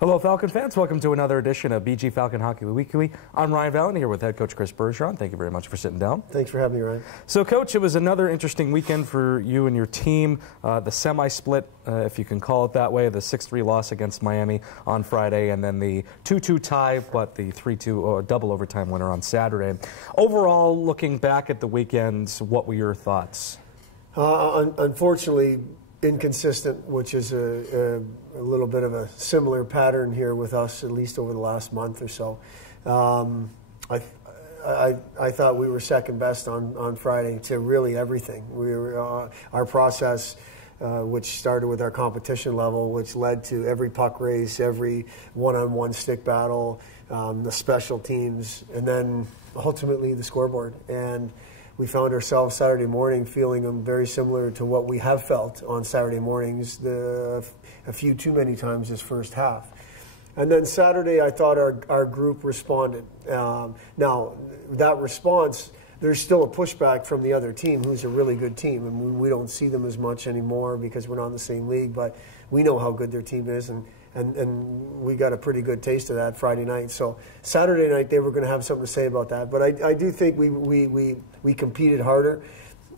Hello, Falcon fans. Welcome to another edition of BG Falcon Hockey Weekly. I'm Ryan Vallon here with head coach Chris Bergeron. Thank you very much for sitting down. Thanks for having me, Ryan. So, Coach, it was another interesting weekend for you and your team. The semi-split, if you can call it that way, the 6-3 loss against Miami on Friday, and then the 2-2 tie, but the 3-2 double overtime winner on Saturday. Overall, looking back at the weekend, what were your thoughts? Unfortunately, inconsistent, which is a little bit of a similar pattern here with us, at least over the last month or so. I thought we were second best on Friday to really everything. We were, our process, which started with our competition level, which led to every puck race, every one-on-one stick battle, the special teams, and then ultimately the scoreboard. And we found ourselves Saturday morning feeling very similar to what we have felt on Saturday mornings a few too many times this first half. And then Saturday, I thought our group responded. Now, that response, there's still a pushback from the other team, who's a really good team. And we don't see them as much anymore because we're not in the same league, but we know how good their team is, and we got a pretty good taste of that Friday night. So Saturday night, they were going to have something to say about that. But I do think we competed harder.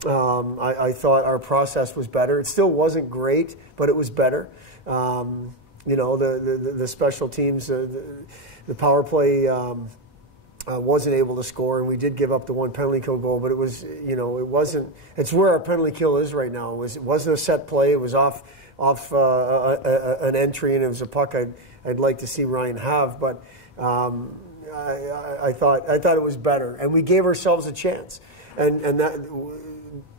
I thought our process was better. It still wasn't great, but it was better. You know, the special teams, the power play wasn't able to score, and we did give up the one penalty kill goal. But it was, you know, it wasn't. It's where our penalty kill is right now. It wasn't a set play. It was off an entry, and it was a puck I'd like to see Ryan have. But I thought it was better, and we gave ourselves a chance, and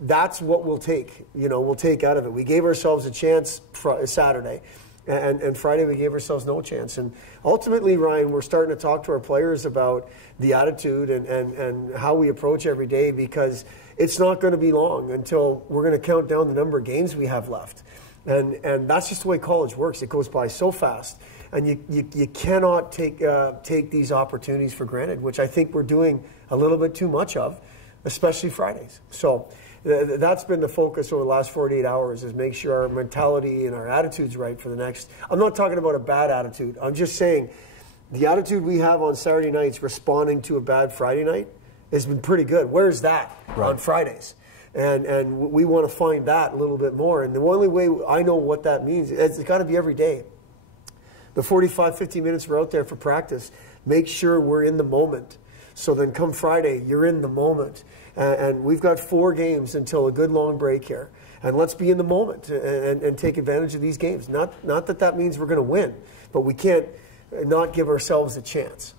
that's what we'll take. You know, we'll take out of it. We gave ourselves a chance Saturday. And Friday we gave ourselves no chance. And ultimately, Ryan, we're starting to talk to our players about the attitude and how we approach every day, because it's not going to be long until we're going to count down the number of games we have left. And that's just the way college works. It goes by so fast. And you cannot take these opportunities for granted, which I think we're doing a little bit too much of, especially Fridays. So that's been the focus over the last 48 hours, is make sure our mentality and our attitude's right for the next. I'm not talking about a bad attitude. I'm just saying the attitude we have on Saturday nights responding to a bad Friday night has been pretty good. Where's that on Fridays? And we want to find that a little bit more. And the only way I know what that means, it's got to be every day. The 45, 50 minutes we're out there for practice, make sure we're in the moment. So then come Friday, you're in the moment. And we've got 4 games until a good long break here. And let's be in the moment and take advantage of these games. Not that means we're going to win, but we can't not give ourselves a chance.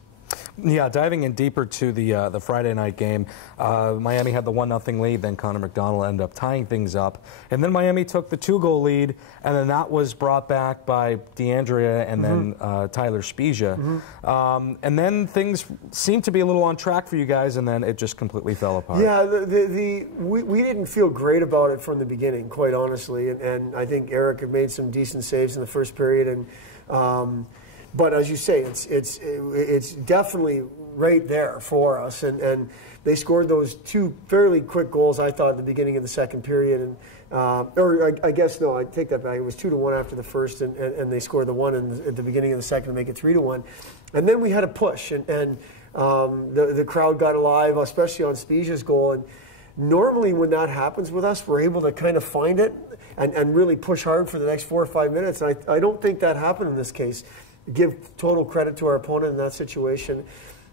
Yeah, diving in deeper to the Friday night game, Miami had the 1-0 lead, then Connor McDonald ended up tying things up. And then Miami took the 2-goal lead, and then that was brought back by DeAndrea and then Tyler Spezia. And then things seemed to be a little on track for you guys, and then it just completely fell apart. Yeah, we didn't feel great about it from the beginning, quite honestly. And I think Eric had made some decent saves in the first period. And but as you say, it's definitely right there for us, and they scored those 2 fairly quick goals, I thought, at the beginning of the second period, and I guess no, I take that back. It was 2-1 after the first, and they scored the one at the beginning of the second to make it 3-1, and then we had a push, and the crowd got alive, especially on Spezia's goal, and normally when that happens with us, we're able to kind of find it and really push hard for the next 4 or 5 minutes, and I don't think that happened in this case. Give total credit to our opponent in that situation.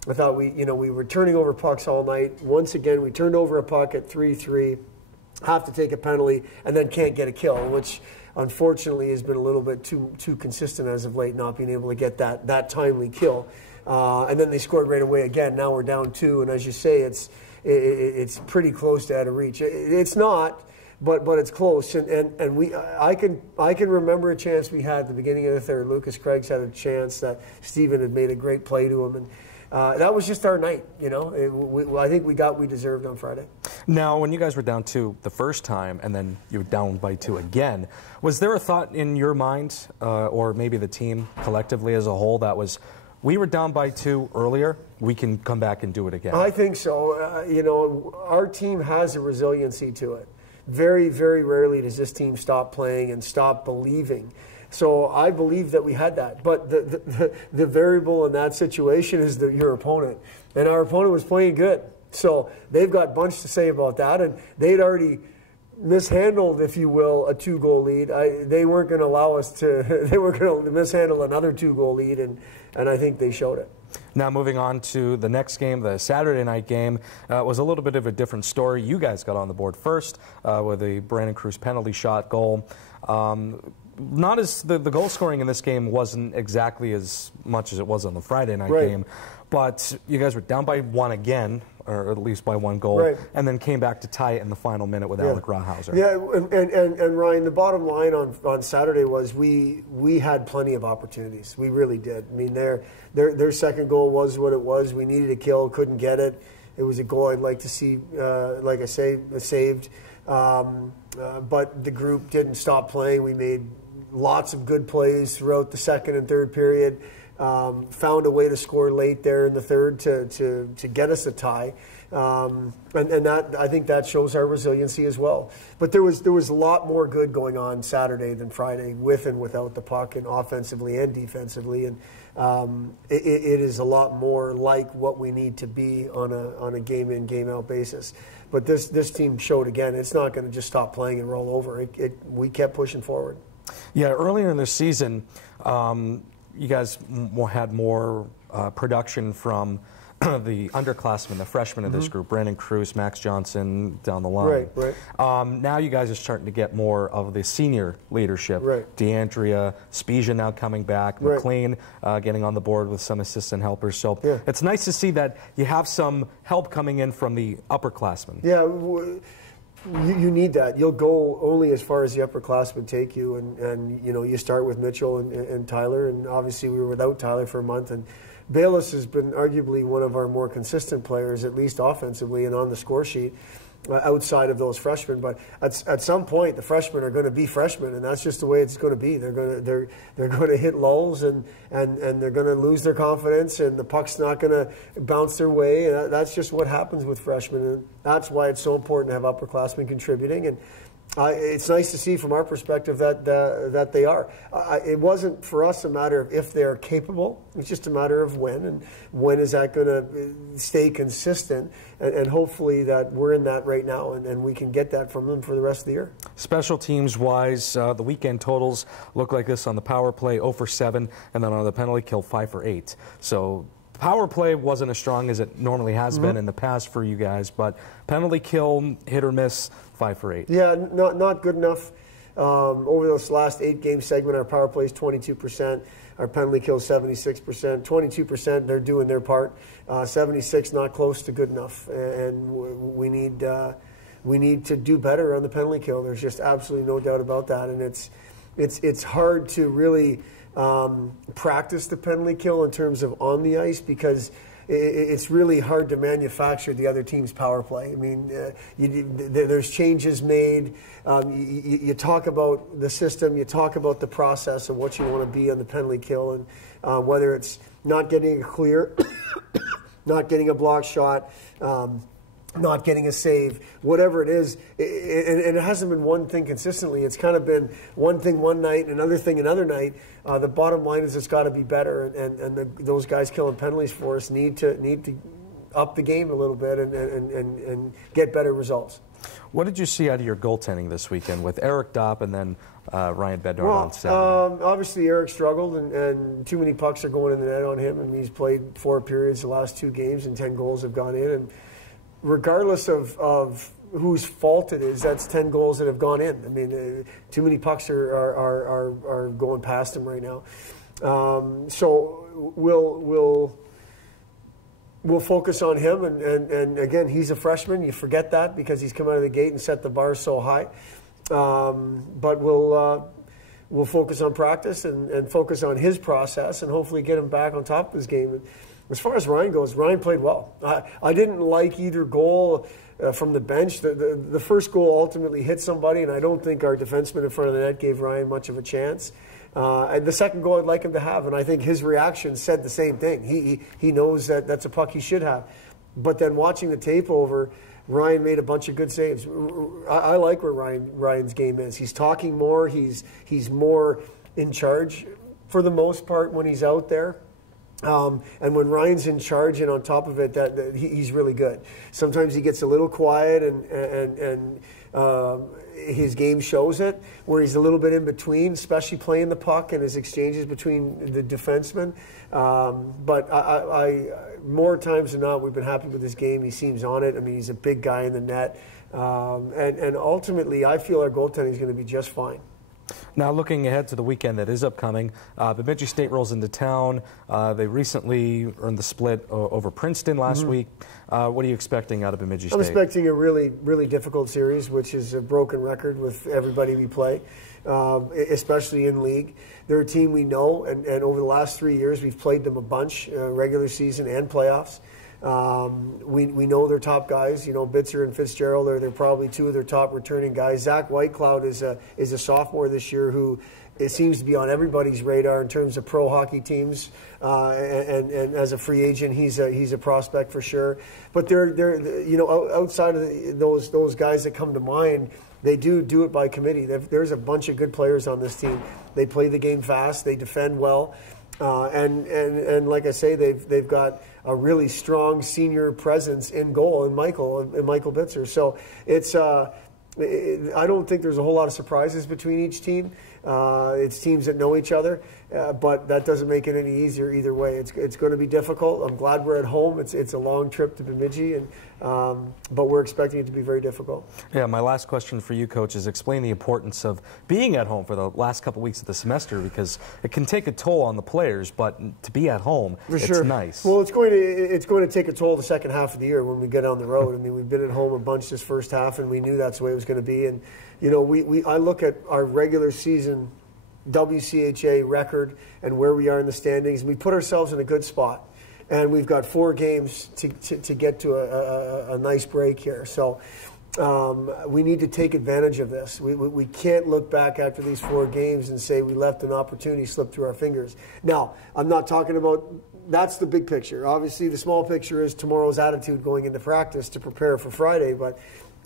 I thought we were turning over pucks all night. Once again, we turned over a puck at 3-3, have to take a penalty, and then can't get a kill, which unfortunately has been a little bit too consistent as of late, not being able to get that timely kill. And then they scored right away again. Now we're down 2, and as you say, it's pretty close to out of reach. It's not. But it's close, and I can remember a chance we had at the beginning of the third. Lucas Craig's had a chance that Steven had made a great play to him, and that was just our night. You know, I think we got what we deserved on Friday. Now, when you guys were down 2 the first time, and then you were down by 2 again, was there a thought in your mind, or maybe the team collectively as a whole, that was, we were down by 2 earlier, we can come back and do it again? I think so. You know, our team has a resiliency to it. Very, very rarely does this team stop playing and stop believing. So I believe that we had that. But the variable in that situation is your opponent. And our opponent was playing good. So they've got a bunch to say about that. And they'd already mishandled, if you will, a 2-goal lead. They weren't going to allow us to, they were going to mishandle another 2-goal lead. And I think they showed it. Now moving on to the next game, the Saturday night game, was a little bit of a different story. You guys got on the board first with a Brandon Cruz penalty shot goal. Not as the goal scoring in this game wasn't exactly as much as it was on the Friday night game, but you guys were down by 1 again, or at least by 1 goal, and then came back to tie it in the final minute with Alec Rawhauser. Yeah, and Ryan, the bottom line on Saturday was we had plenty of opportunities. We really did. I mean, their second goal was what it was. We needed a kill, couldn't get it. It was a goal I'd like to see, like I say, saved. But the group didn't stop playing. We made lots of good plays throughout the second and third period. Found a way to score late there in the third to get us a tie. And that, I think that shows our resiliency as well. But there was a lot more good going on Saturday than Friday, with and without the puck, and offensively and defensively. And it is a lot more like what we need to be on a game in, game out basis. But this team showed again, it's not going to just stop playing and roll over. We kept pushing forward. Yeah, earlier in the season, you guys had more production from the underclassmen, the freshmen of this group, Brandon Cruz, Max Johnson, down the line. Now you guys are starting to get more of the senior leadership. DeAndrea, Spezia now coming back, McLean getting on the board with some assistant helpers. So it's nice to see that you have some help coming in from the upperclassmen. Yeah, you need that. You'll go only as far as the upperclassmen take you, and you know, you start with Mitchell and Tyler, and obviously we were without Tyler for a month, and Bayless has been arguably one of our more consistent players, at least offensively and on the score sheet, outside of those freshmen. But at some point, the freshmen are going to be freshmen, and that's just the way it's going to be. They're going to hit lulls, and they're going to lose their confidence, and the puck's not going to bounce their way. And that's just what happens with freshmen, and that's why it's so important to have upperclassmen contributing. And it's nice to see from our perspective that they are. It wasn't for us a matter of if they're capable. It's just a matter of when, and when is that going to stay consistent, and hopefully that we're in that right now, and we can get that from them for the rest of the year. Special teams wise, the weekend totals look like this: on the power play 0 for 7, and then on the penalty kill 5 for 8. So power play wasn't as strong as it normally has been in the past for you guys, but penalty kill, hit or miss, 5 for 8. Yeah, not good enough. Over this last 8-game segment, our power play is 22%. Our penalty kill is 76%. 22%, they're doing their part. 76, not close to good enough. And we need to do better on the penalty kill. There's just absolutely no doubt about that. And it's hard to really practice the penalty kill in terms of on the ice, because it's really hard to manufacture the other team's power play. I mean, there's changes made. You talk about the system, you talk about the process of what you want to be on the penalty kill, and whether it's not getting a clear, not getting a block shot, not getting a save, whatever it is, and it hasn't been one thing consistently. It's kind of been one thing one night, another thing another night. The bottom line is it's got to be better, and those guys killing penalties for us need to up the game a little bit and get better results. What did you see out of your goaltending this weekend with Eric Dopp and then Ryan Bednar on Saturday? Obviously Eric struggled, and too many pucks are going in the net on him, and he's played 4 periods the last 2 games, and 10 goals have gone in. And regardless of whose fault it is, that's 10 goals that have gone in. I mean, too many pucks are going past him right now. So we'll focus on him, and again, he's a freshman. You forget that because he's come out of the gate and set the bar so high. But we'll focus on practice and focus on his process, and hopefully get him back on top of his game. As far as Ryan goes, Ryan played well. I didn't like either goal from the bench. The first goal ultimately hit somebody, and I don't think our defenseman in front of the net gave Ryan much of a chance. And the second goal I'd like him to have, and I think his reaction said the same thing. He knows that that's a puck he should have. But then watching the tape over, Ryan made a bunch of good saves. I like where Ryan's game is. He's talking more. He's more in charge for the most part when he's out there. And when Ryan's in charge and on top of it, he's really good. Sometimes he gets a little quiet and his game shows it, where he's a little bit in between, especially playing the puck and his exchanges between the defensemen. But I more times than not, we've been happy with his game. He seems on it. I mean, he's a big guy in the net. And ultimately, I feel our goaltending is going to be just fine. Now, looking ahead to the weekend that is upcoming, Bemidji State rolls into town. They recently earned the split over Princeton last week. What are you expecting out of Bemidji State? I'm expecting a really, really difficult series, which is a broken record with everybody we play, especially in league. They're a team we know, and over the last 3 years, we've played them a bunch, regular season and playoffs. We know their top guys. You know, Bitzer and Fitzgerald they're probably two of their top returning guys. Zach Whitecloud is a sophomore this year who it seems to be on everybody's radar in terms of pro hockey teams. And as a free agent, he's a prospect for sure. But they're you know, outside of those guys that come to mind, they do it by committee. There's a bunch of good players on this team. They play the game fast. They defend well. And like I say, they've got a really strong senior presence in goal in Michael Bitzer. So it's I don't think there's a whole lot of surprises between each team. It's teams that know each other, but that doesn't make it any easier either way. It's going to be difficult. I'm glad we're at home. It's a long trip to Bemidji, but we're expecting it to be very difficult. Yeah, my last question for you, Coach, is explain the importance of being at home for the last couple weeks of the semester, because it can take a toll on the players, but to be at home, it's nice. Well, it's going to take a toll the second half of the year when we get on the road. I mean, we've been at home a bunch this first half, and we knew that's the way it was going to be. And you know, I look at our regular season WCHA record and where we are in the standings. We put ourselves in a good spot, and we've got 4 games to get to a nice break here. So we need to take advantage of this. We can't look back after these 4 games and say we let an opportunity slip through our fingers. Now, I'm not talking about that's the big picture. Obviously, the small picture is tomorrow's attitude going into practice to prepare for Friday, but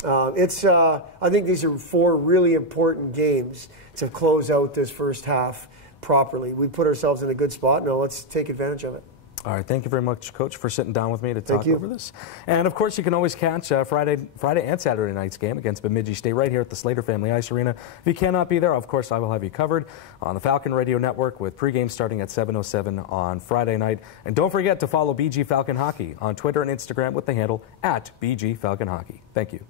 I think these are 4 really important games to close out this first half properly. We put ourselves in a good spot. Now let's take advantage of it. All right, thank you very much, Coach, for sitting down with me to talk over this. And, of course, you can always catch Friday and Saturday night's game against Bemidji State right here at the Slater Family Ice Arena. If you cannot be there, of course, I will have you covered on the Falcon Radio Network with pregame starting at 7:07 on Friday night. And don't forget to follow BG Falcon Hockey on Twitter and Instagram with the handle @BG Falcon Hockey. Thank you.